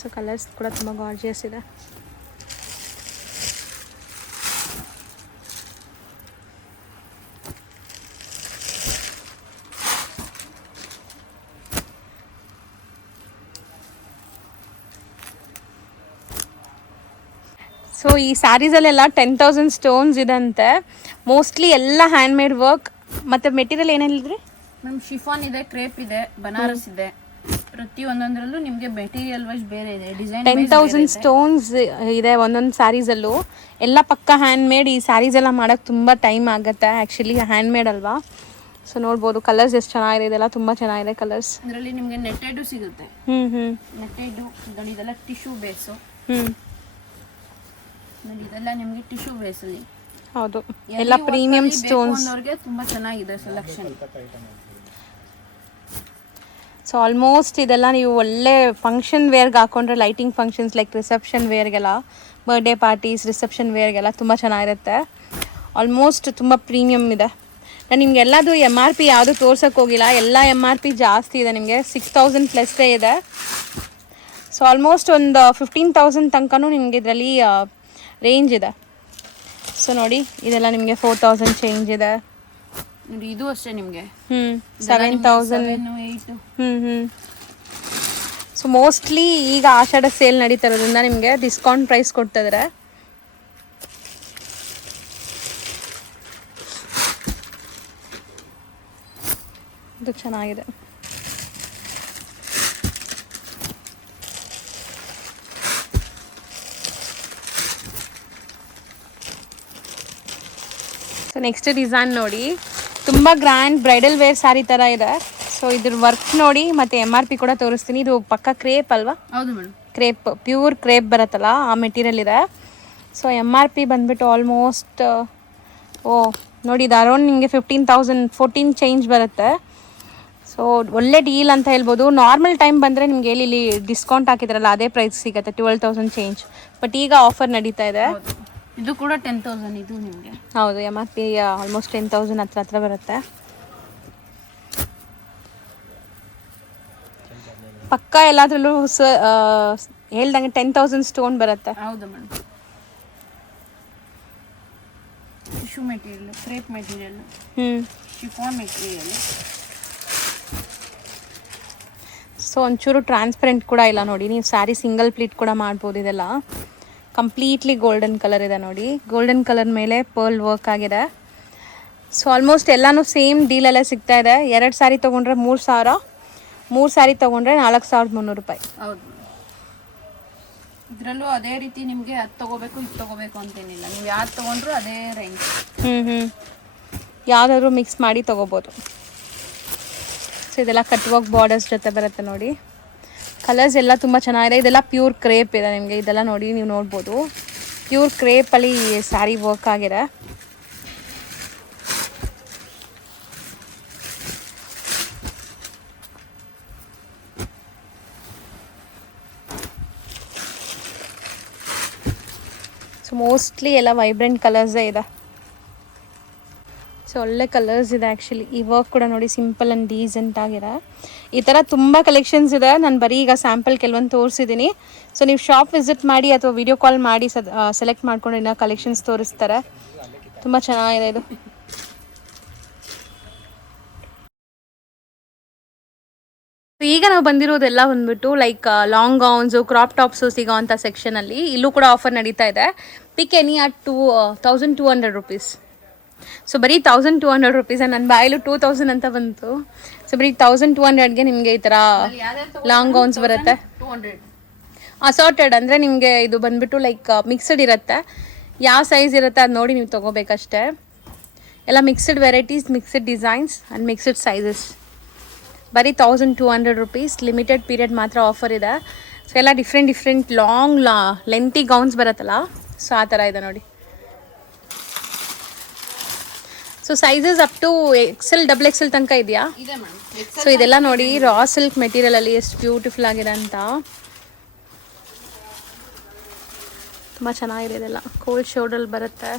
ಸೊ ಕಲರ್ಸ್ ಕೂಡ ತುಂಬ ಗಾರ್ಜಿಯಸ್ ಇದೆ. ಸೊ ಈ ಸ್ಯಾರೀಸಲ್ಲೆಲ್ಲ 10,000 ಸ್ಟೋನ್ಸ್ ಇದಂತೆ. ಮೋಸ್ಟ್ಲಿ ಎಲ್ಲ ಹ್ಯಾಂಡ್ ಮೇಡ್ ವರ್ಕ್. ಮತ್ತು ಮೆಟೀರಿಯಲ್ ಏನು ಹೇಳಿದ್ರಿ ಮ್ಯಾಮ್? ಶಿಫಾನ್ ಇದೆ, ಕ್ರೇಪ್ ಇದೆ, ಬನಾರಸ್ ಇದೆ. ಪ್ರತಿಯೊಂದೊಂದರಲ್ಲೂ ನಿಮಗೆ ಮೆಟೀರಿಯಲ್ ವೈಸ್ ಬೇರೆ ಇದೆ, ಡಿಸೈನ್ 10,000 ಸ್ಟೋನ್ಸ್ ಇದೆ ಒಂದೊಂದು ಸ್ಯಾರೀಸಲ್ಲೂ. ಎಲ್ಲ ಪಕ್ಕ ಹ್ಯಾಂಡ್ ಮೇಡ್. ಈ ಸ್ಯಾರೀಸ್ ಎಲ್ಲ ಮಾಡೋಕ್ಕೆ ತುಂಬ ಟೈಮ್ ಆಗುತ್ತೆ, ಆ್ಯಕ್ಚುಲಿ ಹ್ಯಾಂಡ್ ಮೇಡ್ ಅಲ್ವಾ. ಸೊ ನೋಡ್ಬೋದು ಕಲರ್ಸ್ ಎಷ್ಟು ಚೆನ್ನಾಗಿದೆ, ಇದೆಲ್ಲ ತುಂಬ ಚೆನ್ನಾಗಿದೆ ಕಲರ್ಸ್. ಇದರಲ್ಲಿ ನಿಮಗೆ ನೆಟ್ಟೆಡು ಸಿಗುತ್ತೆ. ನೆಟ್ಟೆಡು ನೋಡಿ, ಇದೆಲ್ಲ ಟಿಶ್ಯೂ ಬೇಸು. ನೋಡಿ ಇದೆಲ್ಲ ನಿಮಗೆ ಟಿಶ್ಯೂ ಬೇಸಲ್ಲಿ. ಹೌದು, ಎಲ್ಲ ಪ್ರೀಮಿಯಂ ಸ್ಟೋನ್ಸ್. ಅವ್ರಿಗೆ ತುಂಬ ಚೆನ್ನಾಗಿದೆ ಸೆಲೆಕ್ಷನ್. ಸೊ ಆಲ್ಮೋಸ್ಟ್ ಇದೆಲ್ಲ ನೀವು ಒಳ್ಳೆ ಫಂಕ್ಷನ್ ವೇರ್ಗೆ ಹಾಕೊಂಡ್ರೆ, ಲೈಟಿಂಗ್ ಫಂಕ್ಷನ್ಸ್ ಲೈಕ್ ರಿಸೆಪ್ಷನ್ ವೇರ್ಗೆಲ್ಲ ಬರ್ಡೇ ಪಾರ್ಟೀಸ್ ರಿಸೆಪ್ಷನ್ ವೇರ್ಗೆಲ್ಲ ತುಂಬ ಚೆನ್ನಾಗಿರುತ್ತೆ. ಆಲ್ಮೋಸ್ಟ್ ತುಂಬ ಪ್ರೀಮಿಯಮ್ ಇದೆ. ನಾನು ನಿಮ್ಗೆ ಎಲ್ಲದು ಎಮ್ ಆರ್ ಪಿ ಯಾವುದು ತೋರ್ಸೋಕ್ಕೆ ಹೋಗಿಲ್ಲ, ಎಲ್ಲ ಎಮ್ ಆರ್ ಪಿ ಜಾಸ್ತಿ ಇದೆ, ನಿಮಗೆ 6000 ಪ್ಲಸ್ಸೇ ಇದೆ. ಸೊ ಆಲ್ಮೋಸ್ಟ್ ಒಂದು 15,000 ತನಕನೂ ನಿಮಗೆ ಇದರಲ್ಲಿ ರೇಂಜ್ ಇದೆ. ಸೊ ನೋಡಿ ಇದೆಲ್ಲ ನಿಮಗೆ 4,000 ಚೇಂಜ್ ಇದೆ. ನೋಡಿ ಇದು ಅಷ್ಟೇ ನಿಮಗೆ 7,000. 8. ಸೊ ಮೋಸ್ಟ್ಲಿ ಈಗ ಆಷಾಢ ಸೇಲ್ ನಡೀತಾ ಇರೋದ್ರಿಂದ ನಿಮಗೆ ಡಿಸ್ಕೌಂಟ್ ಪ್ರೈಸ್ ಕೊಡ್ತಿದ್ದಾರೆ. ಇದು ಚೆನ್ನಾಗಿದೆ. ಸೊ ನೆಕ್ಸ್ಟ್ ಡಿಸೈನ್ ನೋಡಿ, ತುಂಬ ಗ್ರ್ಯಾಂಡ್ ಬ್ರೈಡಲ್ ವೇರ್ ಸ್ಯಾರಿ ಥರ ಇದೆ. ಸೊ ಇದ್ರ ವರ್ಕ್ ನೋಡಿ, ಮತ್ತು ಎಮ್ ಆರ್ ಪಿ ಕೂಡ ತೋರಿಸ್ತೀನಿ. ಇದು ಪಕ್ಕ ಕ್ರೇಪ್ ಅಲ್ವಾ? ಹೌದು ಮೇಡಮ್, ಕ್ರೇಪ್, ಪ್ಯೂರ್ ಕ್ರೇಪ್ ಬರುತ್ತಲ್ಲ ಆ ಮೆಟೀರಿಯಲ್ ಇದೆ. ಸೊ ಎಮ್ ಆರ್ ಪಿ ಬಂದುಬಿಟ್ಟು ಆಲ್ಮೋಸ್ಟ್ ನೋಡಿ ಇದು ಅರೌಂಡ್ ನಿಮಗೆ 15,000 14 ಚೇಂಜ್ ಬರುತ್ತೆ. ಸೊ ಒಳ್ಳೆ ಡೀಲ್ ಅಂತ ಹೇಳ್ಬೋದು. ನಾರ್ಮಲ್ ಟೈಮ್ ಬಂದರೆ ನಿಮಗೆ ಇಲ್ಲಿ ಡಿಸ್ಕೌಂಟ್ ಹಾಕಿದ್ರಲ್ಲ ಅದೇ ಪ್ರೈಸ್ ಸಿಗುತ್ತೆ, 12,000 ಚೇಂಜ್. ಬಟ್ ಈಗ ಆಫರ್ ನಡೀತಾ ಇದೆ. ಇದು ಕೂಡ 10,000 ಇದು ನಿಮಗೆ. ಹೌದು, ಎಮ್ ಆರ್ ಪಿ ಆಲ್ಮೋಸ್ಟ್ 10,000 ಹತ್ರ ಬರುತ್ತೆ. ಪಕ್ಕ ಎಲ್ಲಾದ್ರಲ್ಲೂ ಹೇಳ್ದಂಗೆ 10,000 ಸ್ಟೋನ್ ಬರುತ್ತೆ. ಹೌದು madam. Tissue material, crepe material, chiffon material. So ಒಂಚೂರು ಟ್ರಾನ್ಸ್ಪರೆಂಟ್ ಕೂಡ ಇಲ್ಲ ನೋಡಿ, ನೀವು ಸ್ಯಾರಿ ಸಿಂಗಲ್ ಪ್ಲೀಟ್ ಕೂಡ ಮಾಡ್ಬೋದು. ಇದೆಲ್ಲ ಕಂಪ್ಲೀಟ್ಲಿ ಗೋಲ್ಡನ್ ಕಲರ್ ಇದೆ ನೋಡಿ, ಗೋಲ್ಡನ್ ಕಲರ್ ಮೇಲೆ ಪರ್ಲ್ ವರ್ಕ್ ಆಗಿದೆ. ಸೊ ಆಲ್ಮೋಸ್ಟ್ ಎಲ್ಲನೂ ಸೇಮ್ ಡೀಲಲ್ಲೇ ಸಿಗ್ತಾ ಇದೆ. 2 ಸ್ಯಾರಿ ತೊಗೊಂಡ್ರೆ 3,000, 3 ಸ್ಯಾರಿ ತೊಗೊಂಡ್ರೆ 4,300 ರೂಪಾಯಿ. ಹೌದು, ಇದರಲ್ಲೂ ಅದೇ ರೀತಿ ನಿಮಗೆ ಅದು ತೊಗೋಬೇಕು ಇದು ತೊಗೋಬೇಕು ಅಂತೇನಿಲ್ಲ, ನೀವು ಯಾವ್ದು ತೊಗೊಂಡ್ರು ಅದೇ ರೇಂಜ್. ಯಾವುದಾದ್ರೂ ಮಿಕ್ಸ್ ಮಾಡಿ ತೊಗೋಬೋದು. ಸೊ ಇದೆಲ್ಲ ಕಟ್ ವರ್ಕ್ ಬಾರ್ಡರ್ಸ್ ಜೊತೆ ಬರುತ್ತೆ ನೋಡಿ. ಕಲರ್ಸ್ ಎಲ್ಲ ತುಂಬ ಚೆನ್ನಾಗಿದೆ. ಇದೆಲ್ಲ ಪ್ಯೂರ್ ಕ್ರೇಪ್ ಇದೆ ನಿಮಗೆ. ಇದೆಲ್ಲ ನೋಡಿ ನೀವು ನೋಡ್ಬೋದು, ಪ್ಯೂರ್ ಕ್ರೇಪಲ್ಲಿ ಸ್ಯಾರಿ ವರ್ಕ್ ಆಗಿದೆ. ಸೊ ಮೋಸ್ಟ್ಲಿ ಎಲ್ಲ ವೈಬ್ರೆಂಟ್ ಕಲರ್ಸೇ ಇದೆ. ಸೊ ಒಳ್ಳೆ ಕಲರ್ಸ್ ಇದೆ ಆ್ಯಕ್ಚುಲಿ. ಈ ವರ್ಕ್ ಕೂಡ ನೋಡಿ ಸಿಂಪಲ್ ಆ್ಯಂಡ್ ಡೀಸೆಂಟ್ ಆಗಿದೆ. ಈ ಥರ ತುಂಬ ಕಲೆಕ್ಷನ್ಸ್ ಇದೆ. ನಾನು ಬರೀ ಈಗ ಸ್ಯಾಂಪಲ್ ಕೆಲವೊಂದು ತೋರಿಸಿದ್ದೀನಿ. ಸೊ ನೀವು ಶಾಪ್ ವಿಸಿಟ್ ಮಾಡಿ ಅಥವಾ ವಿಡಿಯೋ ಕಾಲ್ ಮಾಡಿ ಸೆಲೆಕ್ಟ್ ಮಾಡ್ಕೊಂಡು ಇನ್ನೂ ಕಲೆಕ್ಷನ್ಸ್ ತೋರಿಸ್ತಾರೆ. ತುಂಬ ಚೆನ್ನಾಗಿದೆ ಇದು. ಈಗ ನಾವು ಬಂದಿರೋದೆಲ್ಲ ಬಂದ್ಬಿಟ್ಟು like long gowns, crop tops ಸಿಗೋವಂಥ ಸೆಕ್ಷನಲ್ಲಿ. ಇಲ್ಲೂ ಕೂಡ ಆಫರ್ ನಡೀತಾ ಇದೆ. Pick any at 1,200 rupees. So ಬರೀ 1,200 ರುಪೀಸ್. ನನ್ನ ಬಾಯಲ್ಲೂ 2,000 ಅಂತ ಬಂತು. ಸೊ ಬರೀ 1,200ಗೆ ನಿಮಗೆ ಈ ಥರ ಲಾಂಗ್ ಗೌನ್ಸ್ ಬರುತ್ತೆ. 200 ಅಸಾರ್ಟೆಡ್ ಅಂದರೆ ನಿಮಗೆ ಇದು ಬಂದುಬಿಟ್ಟು ಲೈಕ್ ಮಿಕ್ಸ್ಡ್ ಇರುತ್ತೆ. ಯಾವ ಸೈಜ್ ಇರುತ್ತೆ ಅದು ನೋಡಿ ನೀವು ತೊಗೋಬೇಕಷ್ಟೆ. ಎಲ್ಲ mixed varieties, mixed designs and mixed sizes. ಬರೀ 1,200 ರುಪೀಸ್. ಲಿಮಿಟೆಡ್ ಪೀರಿಯಡ್ ಮಾತ್ರ ಆಫರ್ ಇದೆ. ಸೊ ಎಲ್ಲ ಡಿಫ್ರೆಂಟ್ ಲಾಂಗ್ ಲೆಂತಿ ಗೌನ್ಸ್ ಬರುತ್ತಲ್ಲ, ಸೊ ಆ ಥರ ಇದೆ ನೋಡಿ. So sizes up to XL, XXL ತನಕ ಇದೆಯಾ? ಇದೆ ಮೇಡಮ್. ಸೊ ಇದೆಲ್ಲ ನೋಡಿ ರಾ ಸಿಲ್ಕ್ ಮೆಟೀರಿಯಲಲ್ಲಿ ಎಷ್ಟು ಬ್ಯೂಟಿಫುಲ್ ಆಗಿದೆ ಅಂತ. ತುಂಬ ಚೆನ್ನಾಗಿದೆ. ಇದೆಲ್ಲ ಕೋಲ್ಡ್ ಶೋಲ್ಡರಲ್ಲಿ ಬರುತ್ತೆ.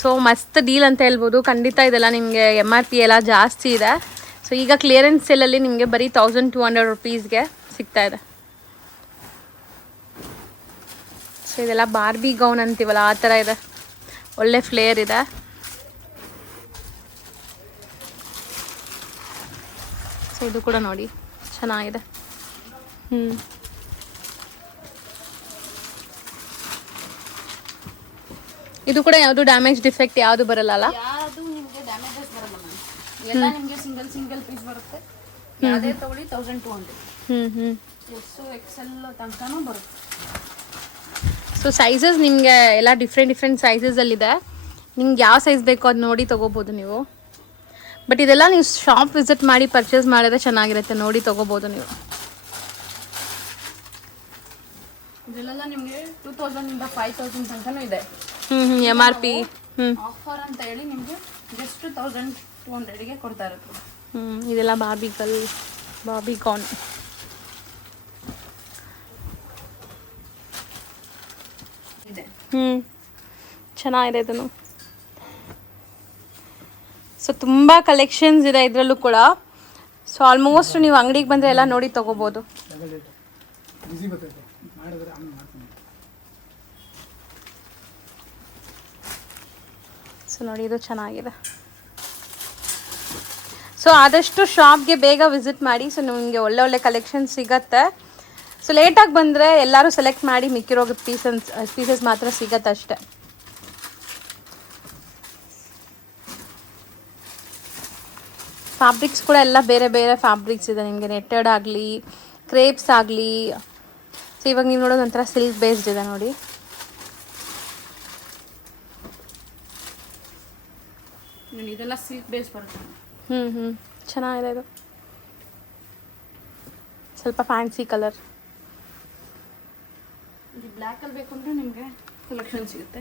ಸೊ ಮಸ್ತ್ ಡೀಲ್ ಅಂತ ಹೇಳ್ಬೋದು. ಖಂಡಿತ ಇದೆಲ್ಲ ನಿಮಗೆ ಎಮ್ ಆರ್ ಪಿ ಎಲ್ಲ ಜಾಸ್ತಿ ಇದೆ. ಸೊ ಈಗ ಕ್ಲಿಯರೆನ್ಸ್ ಸೇಲಲ್ಲಿ ನಿಮಗೆ ಬರೀ 1,200 ರುಪೀಸ್ಗೆ ಸಿಗ್ತಾ ಇದೆ. ಸೊ ಇದೆಲ್ಲ ಬಾರ್ಬಿ ಗೌನ್ ಅಂತೀವಲ್ಲ ಆ ಥರ ಇದೆ. ಒಳ್ಳೆ ಫ್ಲೇರ್ ಇದೆ. ಸೊ ಇದು ಕೂಡ ನೋಡಿ ಚೆನ್ನಾಗಿದೆ. ಇದು ಕೂಡ ಯಾವುದು ಡ್ಯಾಮೇಜ್ ಡಿಫೆಕ್ಟ್ ಯಾವುದು ಬರಲ್ಲ ಅಲ್ಲ? ಯಾವುದು ನಿಮಗೆ ಡ್ಯಾಮೇಜಸ್ ಬರಲ್ಲ ಮ್ಯಾಮ್. ಎಲ್ಲ ನಿಮಗೆ ಸಿಂಗಲ್ ಪೀಸ್ ಬರುತ್ತೆ. ಅದೇ ತಗೊಳ್ಳಿ 1,200. ಎಕ್ಸು XL ತನಕನೂ ಬರುತ್ತೆ. ಸೊ ಸೈಜಸ್ ನಿಮಗೆ ಎಲ್ಲ ಡಿಫ್ರೆಂಟ್ ಸೈಜಸಲ್ಲಿದೆ. ನಿಮ್ಗೆ ಯಾವ ಸೈಜ್ ಬೇಕೋ ಅದು ನೋಡಿ ತೊಗೋಬೋದು ನೀವು. ಬಟ್ ಇದೆಲ್ಲ ನೀವು ಶಾಪ್ ವಿಸಿಟ್ ಮಾಡಿ ಪರ್ಚೇಸ್ ಮಾಡಿದ್ರೆ ಚೆನ್ನಾಗಿರುತ್ತೆ. ನೋಡಿ ತೊಗೋಬೋದು ನೀವು. ಇದೆಲ್ಲ ನಿಮಗೆ 2,000 ಇಂದ 5,000 ತನಕನೂ ಇದೆ. ಎಮ್ ಆರ್ ಪಿ ಆಫರ್ ಅಂತ ಹೇಳಿ ನಿಮಗೆ ಜಸ್ಟ್ 1,200ಗೆ ಕೊಡ್ತಾ ಇರುತ್ತೆ. ಇದೆಲ್ಲ ಬಾರ್ಬಿ ಗೌನ್. ಇದೆ. ಚೆನ್ನಾಗಿದೆ ಇದನ್ನು. ಸೊ ತುಂಬ ಕಲೆಕ್ಷನ್ಸ್ ಇದೆ ಇದರಲ್ಲೂ ಕೂಡ. ಸೊ ಆಲ್ಮೋಸ್ಟ್ ನೀವು ಅಂಗಡಿಗೆ ಬಂದರೆ ಎಲ್ಲ ನೋಡಿ ತೊಗೋಬೋದು. ಸೊ ನೋಡಿ ಇದು ಚೆನ್ನಾಗಿದೆ. ಸೊ ಆದಷ್ಟು ಶಾಪ್ಗೆ ಬೇಗ ವಿಸಿಟ್ ಮಾಡಿ. ಸೊ ನಿಮಗೆ ಒಳ್ಳೆ ಒಳ್ಳೆ ಕಲೆಕ್ಷನ್ ಸಿಗತ್ತೆ. ಸೊ ಲೇಟಾಗಿ ಬಂದರೆ ಎಲ್ಲರೂ ಸೆಲೆಕ್ಟ್ ಮಾಡಿ ಮಿಕ್ಕಿರೋ ಪೀಸಸ್ ಮಾತ್ರ ಸಿಗತ್ತೆ ಅಷ್ಟೆ. ಫ್ಯಾಬ್ರಿಕ್ಸ್ ಕೂಡ ಎಲ್ಲ ಬೇರೆ ಬೇರೆ ಫ್ಯಾಬ್ರಿಕ್ಸ್ ಇದೆ ನಿಮಗೆ. ನೆಟ್ಟೆಡ್ ಆಗಲಿ, ಕ್ರೇಪ್ಸ್ ಆಗಲಿ. ಸೊ ಇವಾಗ ನೀವು ನೋಡೋದು ಒಂಥರ ಸಿಲ್ಕ್ ಬೇಸ್ಡ್ ಇದೆ ನೋಡಿ. ಇದೆಲ್ಲ ಸಿಲ್ಕ್ ಬೇಸ್ ಬರುತ್ತೆ. ಚೆನ್ನಾಗಿದೆ ಇದು. ಸ್ವಲ್ಪ ಫ್ಯಾನ್ಸಿ ಕಲರ್. ಇದು ಬ್ಲ್ಯಾಕಲ್ಲಿ ಬೇಕು ಅಂದರೆ ನಿಮಗೆ ಕಲೆಕ್ಷನ್ ಸಿಗುತ್ತೆ.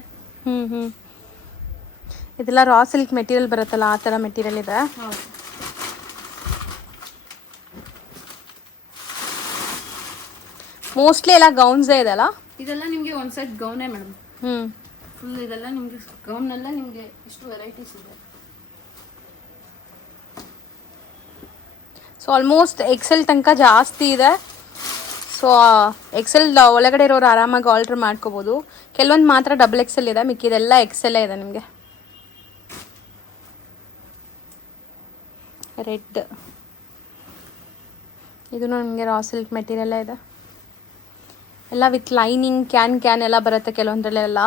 ಇದೆಲ್ಲ ರಾ ಸಿಲ್ಕ್ ಮೆಟೀರಿಯಲ್ ಬರುತ್ತಲ್ಲ, ಆ ಥರ ಮೆಟೀರಿಯಲ್ ಇದೆ. ಹೌದು. ಮೋಸ್ಟ್ಲಿ ಎಲ್ಲ ಗೌನ್ಸೇ ಇದೆ ಅಲ್ಲ. ಇದೆಲ್ಲ ನಿಮಗೆ ಒಂದು ಸೆಟ್ ಗೌನೇ ಮೇಡಮ್. ಫುಲ್ ಇದೆಲ್ಲ ನಿಮಗೆ ಗೌನೆಲ್ಲ ನಿಮಗೆ ಇಷ್ಟು ವೆರೈಟೀಸ್ ಇದೆ. ಸೊ ಆಲ್ಮೋಸ್ಟ್ ಎಕ್ಸೆಲ್ ತನಕ ಜಾಸ್ತಿ ಇದೆ. ಸೊ ಎಕ್ಸೆಲ್ ಒಳಗಡೆ ಇರೋರು ಆರಾಮಾಗಿ ಆಲ್ಟ್ರ್ ಮಾಡ್ಕೋಬೋದು. ಕೆಲವೊಂದು ಮಾತ್ರ ಡಬಲ್ ಎಕ್ಸೆಲ್ ಇದೆ, ಮಿಕ್ಕಿದೆಲ್ಲ ಎಕ್ಸೆಲ್ಲೇ ಇದೆ ನಿಮಗೆ. ರೆಡ್ ಇದು ನಿಮಗೆ ರಾ ಸಿಲ್ಕ್ ಮೆಟೀರಿಯಲ್ಲೇ ಇದೆ. ಎಲ್ಲ ವಿತ್ ಲೈನಿಂಗ್ ಕ್ಯಾನ್ ಎಲ್ಲ ಬರುತ್ತೆ ಕೆಲವೊಂದರಲ್ಲೆಲ್ಲ.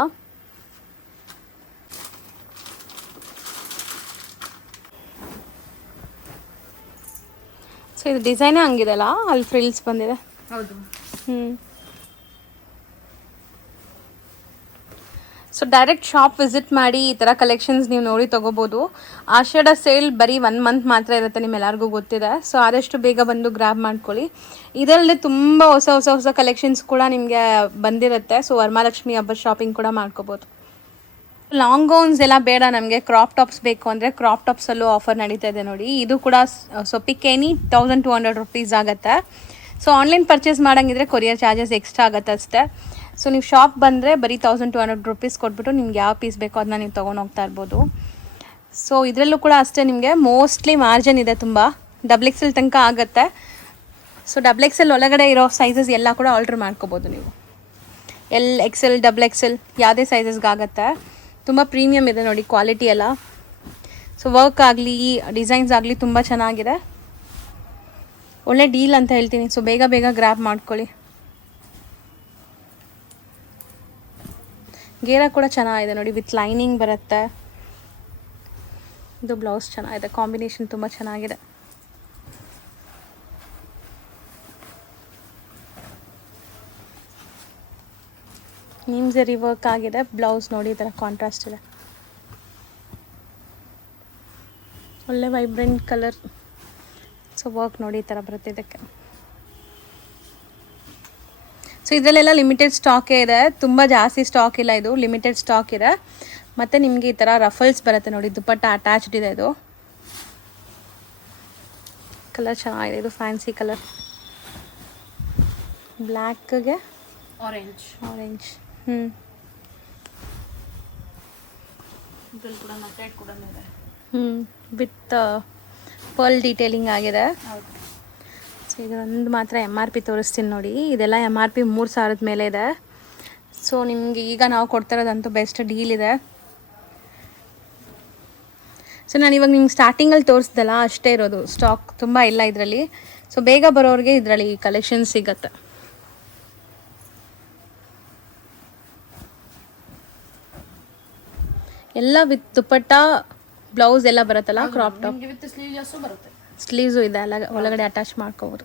ಸೊ ಇದು ಡಿಸೈನೇ ಹಂಗಿದೆ ಅಲ್ಲ, ಅಲ್ಲಿ ಫ್ರಿಲ್ಸ್ ಬಂದಿದೆ. ಹೌದು. ಸೊ ಡೈರೆಕ್ಟ್ ಶಾಪ್ ವಿಸಿಟ್ ಮಾಡಿ ಈ ಥರ ಕಲೆಕ್ಷನ್ಸ್ ನೀವು ನೋಡಿ ತೊಗೋಬೋದು. ಆಷಾಢ ಸೇಲ್ ಬರೀ 1 ಮಂತ್ ಮಾತ್ರ ಇರುತ್ತೆ, ನಿಮ್ಮೆಲ್ಲರಿಗೂ ಗೊತ್ತಿದೆ. ಸೊ ಆದಷ್ಟು ಬೇಗ ಬಂದು ಗ್ರ್ಯಾಬ್ ಮಾಡ್ಕೊಳ್ಳಿ. ಇದರಲ್ಲಿ ತುಂಬ ಹೊಸ ಕಲೆಕ್ಷನ್ಸ್ ಕೂಡ ನಿಮಗೆ ಬಂದಿರುತ್ತೆ. ಸೊ ವರಮಹಾಲಕ್ಷ್ಮಿ ಹಬ್ಬದ ಶಾಪಿಂಗ್ ಕೂಡ ಮಾಡ್ಕೋಬೋದು. ಲಾಂಗ್ ಗೌನ್ಸ್ ಎಲ್ಲ ಬೇಡ ನಮಗೆ, ಕ್ರಾಪ್ ಟಾಪ್ಸ್ ಬೇಕು ಅಂದರೆ ಕ್ರಾಪ್ ಟಾಪ್ಸಲ್ಲೂ ಆಫರ್ ನಡೀತಾ ಇದೆ ನೋಡಿ. ಇದು ಕೂಡ ಸೊ ಪಿಕ್ ಎನಿ 1200 rupees ಆಗುತ್ತೆ. ಸೊ ಆನ್ಲೈನ್ ಪರ್ಚೇಸ್ ಮಾಡೋಂಗಿದ್ರೆ ಕೊರಿಯರ್ ಚಾರ್ಜಸ್ ಎಕ್ಸ್ಟ್ರಾ ಆಗುತ್ತೆ ಅಷ್ಟೇ. ಸೊ ನೀವು ಶಾಪ್ ಬಂದರೆ ಬರೀ 1200 rupees ಕೊಟ್ಬಿಟ್ಟು ನಿಮ್ಗೆ ಯಾವ ಪೀಸ್ ಬೇಕೋ ಅದನ್ನ ನೀವು ತೊಗೊಂಡು ಹೋಗ್ತಾ ಇರ್ಬೋದು. ಸೊ ಇದರಲ್ಲೂ ಕೂಡ ಅಷ್ಟೇ ನಿಮಗೆ ಮೋಸ್ಟ್ಲಿ ಮಾರ್ಜಿನ್ ಇದೆ ತುಂಬ. ಡಬಲ್ ಎಕ್ಸೆಲ್ ತನಕ ಆಗುತ್ತೆ. ಸೊ ಡಬಲ್ ಎಕ್ಸೆಲ್ ಒಳಗಡೆ ಇರೋ ಸೈಜಸ್ ಎಲ್ಲ ಕೂಡ ಆರ್ಡ್ರ್ ಮಾಡ್ಕೋಬೋದು ನೀವು. XL, XXL ಯಾವುದೇ ಸೈಜಸ್ಗೆ ಆಗುತ್ತೆ. ತುಂಬ ಪ್ರೀಮಿಯಮ್ ಇದೆ ನೋಡಿ ಕ್ವಾಲಿಟಿ ಎಲ್ಲ. ಸೊ ವರ್ಕ್ ಆಗಲಿ ಡಿಸೈನ್ಸ್ ಆಗಲಿ ತುಂಬ ಚೆನ್ನಾಗಿದೆ. ಒಳ್ಳೆ ಡೀಲ್ ಅಂತ ಹೇಳ್ತೀನಿ. ಸೊ ಬೇಗ ಗ್ರ್ಯಾಬ್ ಮಾಡ್ಕೊಳ್ಳಿ. ಗೇರ ಕೂಡ ಚೆನ್ನಾಗಿದೆ ನೋಡಿ, ವಿತ್ ಲೈನಿಂಗ್ ಬರುತ್ತೆ. ಇದು ಬ್ಲೌಸ್ ಚೆನ್ನಾಗಿದೆ, ಕಾಂಬಿನೇಷನ್ ತುಂಬ ಚೆನ್ನಾಗಿದೆ. ನಿಮ್ಸರಿ ವರ್ಕ್ ಆಗಿದೆ. ಬ್ಲೌಸ್ ನೋಡಿ ಈ ಥರ ಕಾಂಟ್ರಾಸ್ಟ್ ಇದೆ. ಒಳ್ಳೆ ವೈಬ್ರೆಂಟ್ ಕಲರ್. ಸೊ ವರ್ಕ್ ನೋಡಿ ಈ ಥರ ಬರುತ್ತೆ ಇದಕ್ಕೆ. ಸೊ ಇದರಲ್ಲೆಲ್ಲ ಲಿಮಿಟೆಡ್ ಸ್ಟಾಕೇ ಇದೆ, ತುಂಬ ಜಾಸ್ತಿ ಸ್ಟಾಕ್ ಇಲ್ಲ. ಇದು ಲಿಮಿಟೆಡ್ ಸ್ಟಾಕ್ ಇದೆ. ಮತ್ತು ನಿಮಗೆ ಈ ಥರ ರಫಲ್ಸ್ ಬರುತ್ತೆ ನೋಡಿ, ದುಪಟ್ಟ ಅಟ್ಯಾಚ್ಡ್ ಇದೆ. ಇದು ಕಲರ್ ಚೆನ್ನಾಗಿದೆ. ಇದು ಫ್ಯಾನ್ಸಿ ಕಲರ್, ಬ್ಲ್ಯಾಕ್ಗೆ ಆರೆಂಜ್. ಇದ್ರಲ್ಲಿ ಕೂಡ ನಟೆಡ್ ಕೂಡ ಇದೆ. ವಿತ್ ಪರ್ಲ್ ಡೀಟೇಲಿಂಗ್ ಆಗಿದೆ. ಹೌದು. ಸೊ ಇದೊಂದು ಮಾತ್ರ MRP ತೋರಿಸ್ತೀನಿ ನೋಡಿ. ಇದೆಲ್ಲ MRP 3000 ಮೇಲೆ ಇದೆ. ಸೊ ನಿಮಗೆ ಈಗ ನಾವು ಕೊಡ್ತಾ ಇರೋದಂತೂ ಬೆಸ್ಟ್ ಡೀಲ್ ಇದೆ. ಸೊ ನಾನು ಇವಾಗ ನಿಮ್ಗೆ ಸ್ಟಾರ್ಟಿಂಗಲ್ಲಿ ತೋರಿಸ್ದಲ್ಲ ಅಷ್ಟೇ ಇರೋದು, ಸ್ಟಾಕ್ ತುಂಬ ಇಲ್ಲ ಇದರಲ್ಲಿ. ಸೊ ಬೇಗ ಬರೋರಿಗೆ ಇದರಲ್ಲಿ ಕಲೆಕ್ಷನ್ ಸಿಗತ್ತೆ. ಎಲ್ಲ ವಿತ್ ದುಪಟ್ಟ ಬ್ಲೌಸ್ ಎಲ್ಲ ಬರುತ್ತಲ್ಲ, ಕ್ರಾಪ್ ಟಾಪ್ ವಿತ್ ಸ್ಲೀವ್ಲೆಸ್ ಬರುತ್ತೆ. ಸ್ಲೀವ್ಸು ಇದೆ, ಅಲ್ಲ ಒಳಗಡೆ ಅಟ್ಯಾಚ್ ಮಾಡ್ಕೋಬೋದು.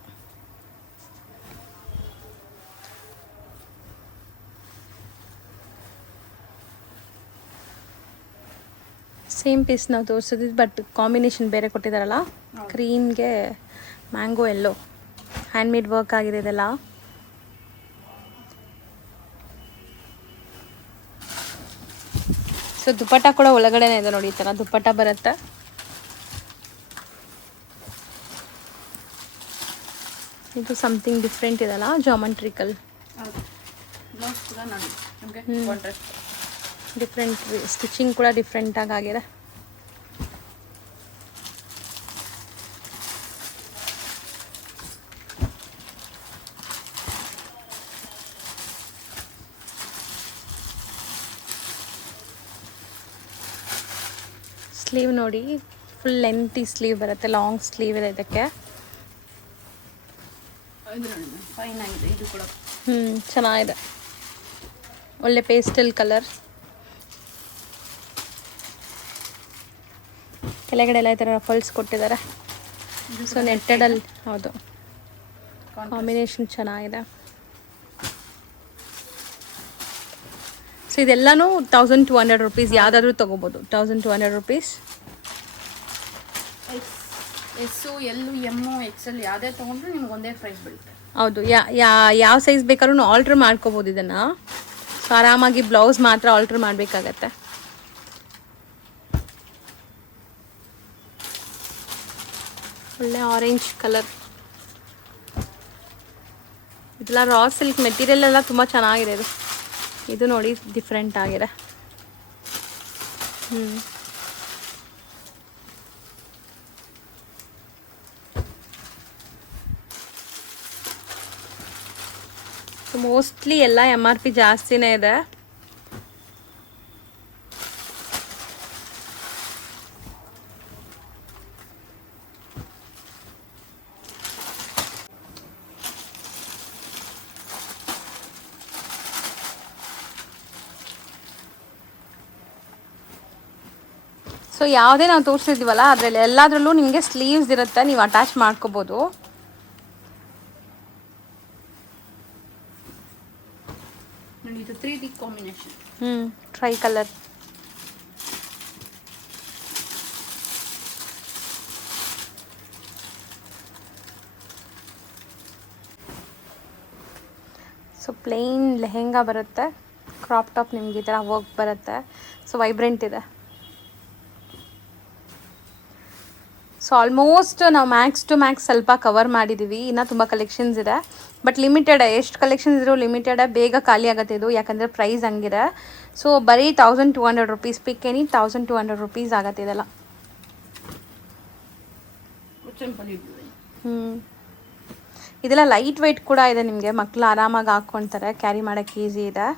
ಸೇಮ್ ಪೀಸ್ ನಾವು ತೋರಿಸಿದ್ವಿ, ಬಟ್ ಕಾಂಬಿನೇಷನ್ ಬೇರೆ ಕೊಟ್ಟಿದ್ದಾರಲ್ಲ. ಕ್ರೀಮ್ಗೆ ಮ್ಯಾಂಗೋ ಎಲ್ಲೋ ಹ್ಯಾಂಡ್ಮೇಡ್ ವರ್ಕ್ ಆಗಿದೆ ಇದೆಲ್ಲ. ಸೊ ದುಪಟ್ಟ ಕೂಡ ಒಳಗಡೆನೇ ಇದೆ ನೋಡಿ, ಈ ಥರ ದುಪಟ್ಟ ಬರುತ್ತೆ. ಇದು ಸಮಥಿಂಗ್ ಡಿಫ್ರೆಂಟ್ ಇದೆಲ್ಲ, ಜಾಮೆಟ್ರಿಕಲ್. ಬ್ಲೌಸ್ ಕೂಡ ಎಲ್ಲ ನೋಡಿ ನಿಮಗೆ ಕಾಂಟ್ರಾಸ್ಟ್. ಡಿಫ್ರೆಂಟ್ ಸ್ಟಿಚಿಂಗ್ ಕೂಡ ಡಿಫ್ರೆಂಟಾಗಿ ಆಗಿದೆ. ಸ್ಲೀವ್ ನೋಡಿ, ಫುಲ್ ಲೆಂತಿ ಸ್ಲೀವ್ ಬರುತ್ತೆ, ಲಾಂಗ್ ಸ್ಲೀವ್ ಇದೆ ಇದಕ್ಕೆ. ಫೈನ್ ಆಗಿದೆ ಇದು ಕೂಡ. ಚೆನ್ನಾಗಿದೆ, ಒಳ್ಳೆ ಪೇಸ್ಟಲ್ ಕಲರ್. ಕೆಳಗಡೆ ಎಲ್ಲ ಈ ಥರ ರಫಲ್ಸ್ ಕೊಟ್ಟಿದ್ದಾರೆ. ಸೊ ನೆಟ್ಟೆಡಲ್ಲಿ ಹೌದು, ಕಾಂಬಿನೇಷನ್ ಚೆನ್ನಾಗಿದೆ. ಸೊ ಇದೆಲ್ಲನೂ 1200 ರುಪೀಸ್, ಯಾವುದಾದ್ರೂ ತೊಗೋಬೋದು. 1200 ರುಪೀಸ್. ಎಸ್ಸು ಎಲ್ಲು ಎಮ್ಮು ಎಕ್ಸೆಲ್ ಯಾವುದೇ ತೊಗೊಂಡ್ರು ನಿಮ್ಗೆ ಒಂದೇ ಪ್ರೈಸ್ ಬೀಳುತ್ತೆ. ಹೌದು, ಯಾವ ಸೈಜ್ ಬೇಕಾದ್ರೂ ಆಲ್ಟ್ರ್ ಮಾಡ್ಕೋಬೋದು ಇದನ್ನು. ಸೊ ಆರಾಮಾಗಿ ಬ್ಲೌಸ್ ಮಾತ್ರ ಆಲ್ಟ್ರ್ ಮಾಡಬೇಕಾಗತ್ತೆ. ಒಳ್ಳೆ ಆರೆಂಜ್ ಕಲರ್. ಇದೆಲ್ಲ ರಾ ಸಿಲ್ಕ್ ಮೆಟೀರಿಯಲ್ ಎಲ್ಲ ತುಂಬ ಚೆನ್ನಾಗಿದೆ. ಇದು ನೋಡಿ ಡಿಫ್ರೆಂಟ್ ಆಗಿದೆ. ಮೋಸ್ಟ್ಲಿ ಎಲ್ಲ MRP ಜಾಸ್ತಿನೇ ಇದೆ. ಸೊ ಯಾವುದೇ ನಾವು ತೋರಿಸಿದ್ವಲ್ಲ ಅದರಲ್ಲಿ ಎಲ್ಲದರಲ್ಲೂ ನಿಮಗೆ ಸ್ಲೀವ್ಸ್ ಇರುತ್ತೆ, ನೀವು ಅಟ್ಯಾಚ್ ಮಾಡ್ಕೋಬೋದು. ಇದು 3D combination. Try colour. So plane lehenga ಬರುತ್ತೆ, ಕ್ರಾಪ್ ಟಾಪ್ ನಿಮ್ಗೆ ಈ ಥರ ವರ್ಕ್ ಬರುತ್ತೆ. ಸೊ ವೈಬ್ರೆಂಟ್ ಇದೆ. ಸೊ ಆಲ್ಮೋಸ್ಟ್ ನಾವು ಮ್ಯಾಕ್ಸ್ ಟು ಮ್ಯಾಕ್ಸ್ ಸ್ವಲ್ಪ ಕವರ್ ಮಾಡಿದ್ದೀವಿ. ಇನ್ನೂ ತುಂಬ ಕಲೆಕ್ಷನ್ಸ್ ಇದೆ, ಬಟ್ ಲಿಮಿಟೆಡ್. ಎಷ್ಟು ಕಲೆಕ್ಷನ್ಸ್ ಇದ್ರೂ ಲಿಮಿಟೆಡ್, ಬೇಗ ಖಾಲಿ ಆಗುತ್ತೆ ಇದು, ಯಾಕಂದರೆ ಪ್ರೈಸ್ ಹಂಗಿದೆ. ಸೊ ಬರೀ 1200 ರುಪೀಸ್. ಪಿಕ್ ಎನಿ 1200 ರುಪೀಸ್ ಆಗುತ್ತೆ ಇದೆಲ್ಲ. ಇದೆಲ್ಲ ಲೈಟ್ ವೆಯ್ಟ್ ಕೂಡ ಇದೆ, ನಿಮಗೆ ಮಕ್ಕಳು ಆರಾಮಾಗಿ ಹಾಕ್ಕೊಳ್ತಾರೆ, ಕ್ಯಾರಿ ಮಾಡೋಕ್ಕೆ ಈಸಿ ಇದೆ.